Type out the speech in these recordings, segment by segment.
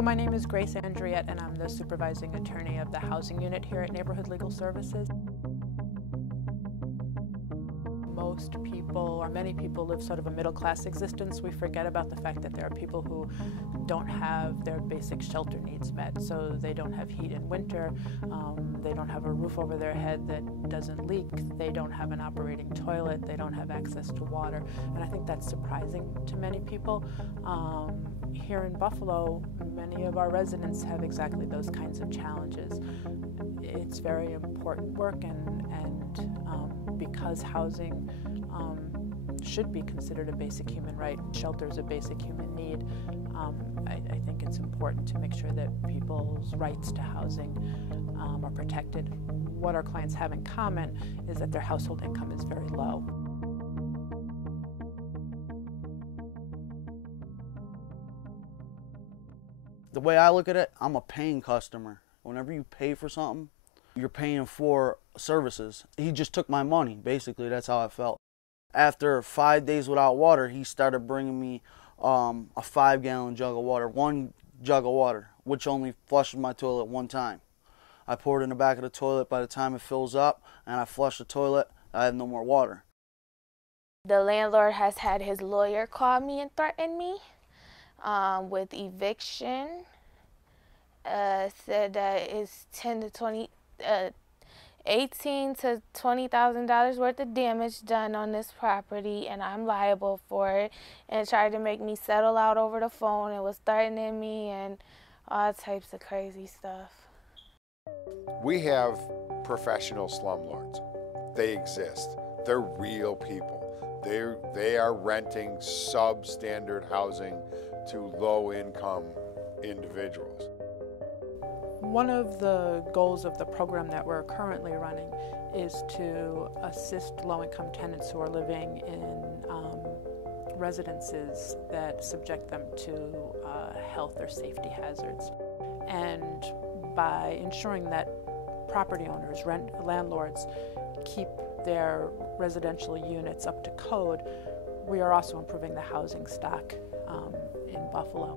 So my name is Grace Andriette, and I'm the supervising attorney of the housing unit here at Neighborhood Legal Services. Most people, or many people, live sort of a middle-class existence. We forget about the fact that there are people who don't have their basic shelter needs met. So they don't have heat in winter, they don't have a roof over their head that doesn't leak, they don't have an operating toilet, they don't have access to water. And I think that's surprising to many people. Here in Buffalo, many of our residents have exactly those kinds of challenges. It's very important work, and because housing should be considered a basic human right, shelter is a basic human need, I think it's important to make sure that people's rights to housing are protected. What our clients have in common is that their household income is very low. The way I look at it, I'm a paying customer. Whenever you pay for something, you're paying for services. He just took my money, basically. That's how I felt. After 5 days without water, he started bringing me a 5-gallon jug of water, one jug of water, which only flushes my toilet one time. I pour it in the back of the toilet. By the time it fills up and I flush the toilet, I have no more water. The landlord has had his lawyer call me and threaten me with eviction. Said that it's $18,000 to $20,000 worth of damage done on this property, and I'm liable for it, and tried to make me settle out over the phone and was threatening me and all types of crazy stuff. We have professional slumlords. They exist. They're real people. They are renting substandard housing to low-income individuals. One of the goals of the program that we're currently running is to assist low-income tenants who are living in residences that subject them to health or safety hazards. And by ensuring that property owners, landlords, keep their residential units up to code, we are also improving the housing stock in Buffalo.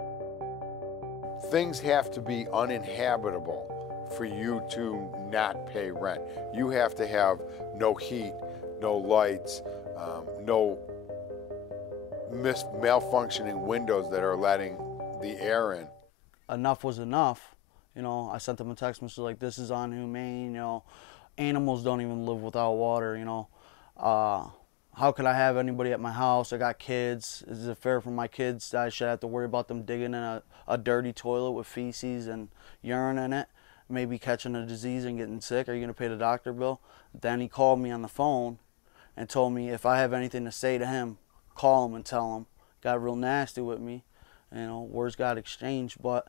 Things have to be uninhabitable for you to not pay rent. You have to have no heat, no lights, no malfunctioning windows that are letting the air in. Enough was enough. You know, I sent them a text message like, this is inhumane, you know, animals don't even live without water, you know. How could I have anybody at my house? I got kids. Is it fair for my kids that I should have to worry about them digging in a dirty toilet with feces and urine in it, maybe catching a disease and getting sick? Are you going to pay the doctor bill? Then he called me on the phone and told me if I have anything to say to him, call him and tell him. Got real nasty with me. You know, words got exchanged, but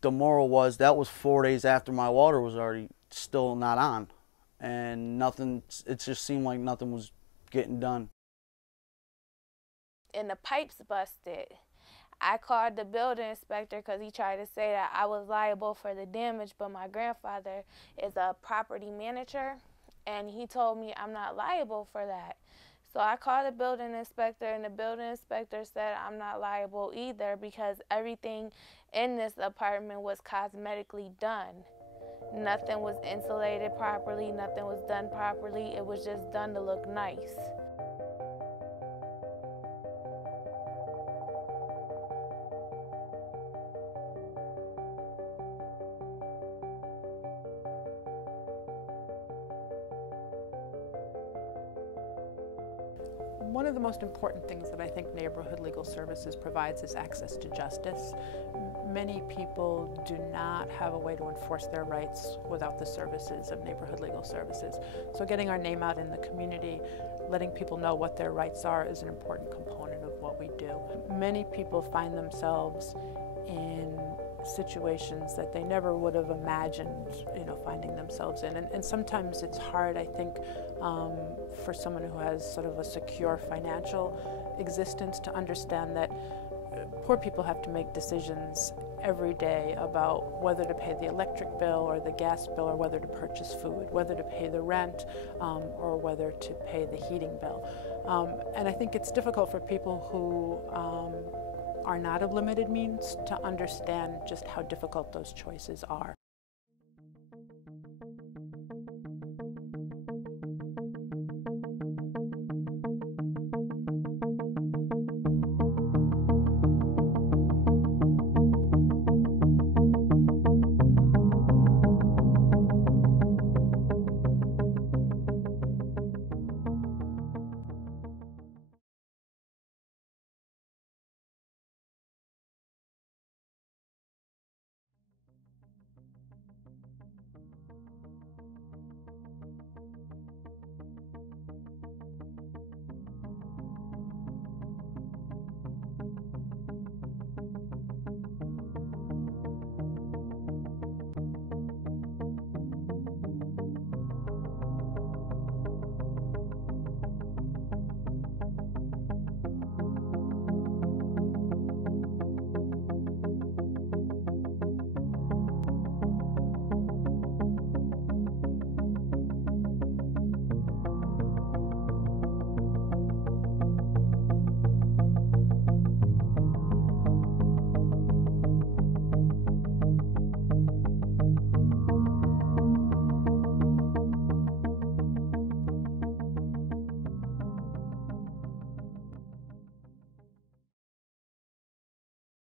the moral was that was 4 days after my water was already still not on. And nothing, it just seemed like nothing was getting done. And the pipes busted. I called the building inspector because he tried to say that I was liable for the damage, but my grandfather is a property manager, and he told me I'm not liable for that. So I called the building inspector, and the building inspector said I'm not liable either because everything in this apartment was cosmetically done. Nothing was insulated properly, nothing was done properly. It was just done to look nice. One of the most important things that I think Neighborhood Legal Services provides is access to justice. Many people do not have a way to enforce their rights without the services of Neighborhood Legal Services. So getting our name out in the community, letting people know what their rights are is an important component of what we do. Many people find themselves in situations that they never would have imagined, you know, finding themselves in. And sometimes it's hard, I think, for someone who has sort of a secure financial existence to understand that poor people have to make decisions every day about whether to pay the electric bill or the gas bill or whether to purchase food, whether to pay the rent or whether to pay the heating bill. And I think it's difficult for people who are not of limited means to understand just how difficult those choices are.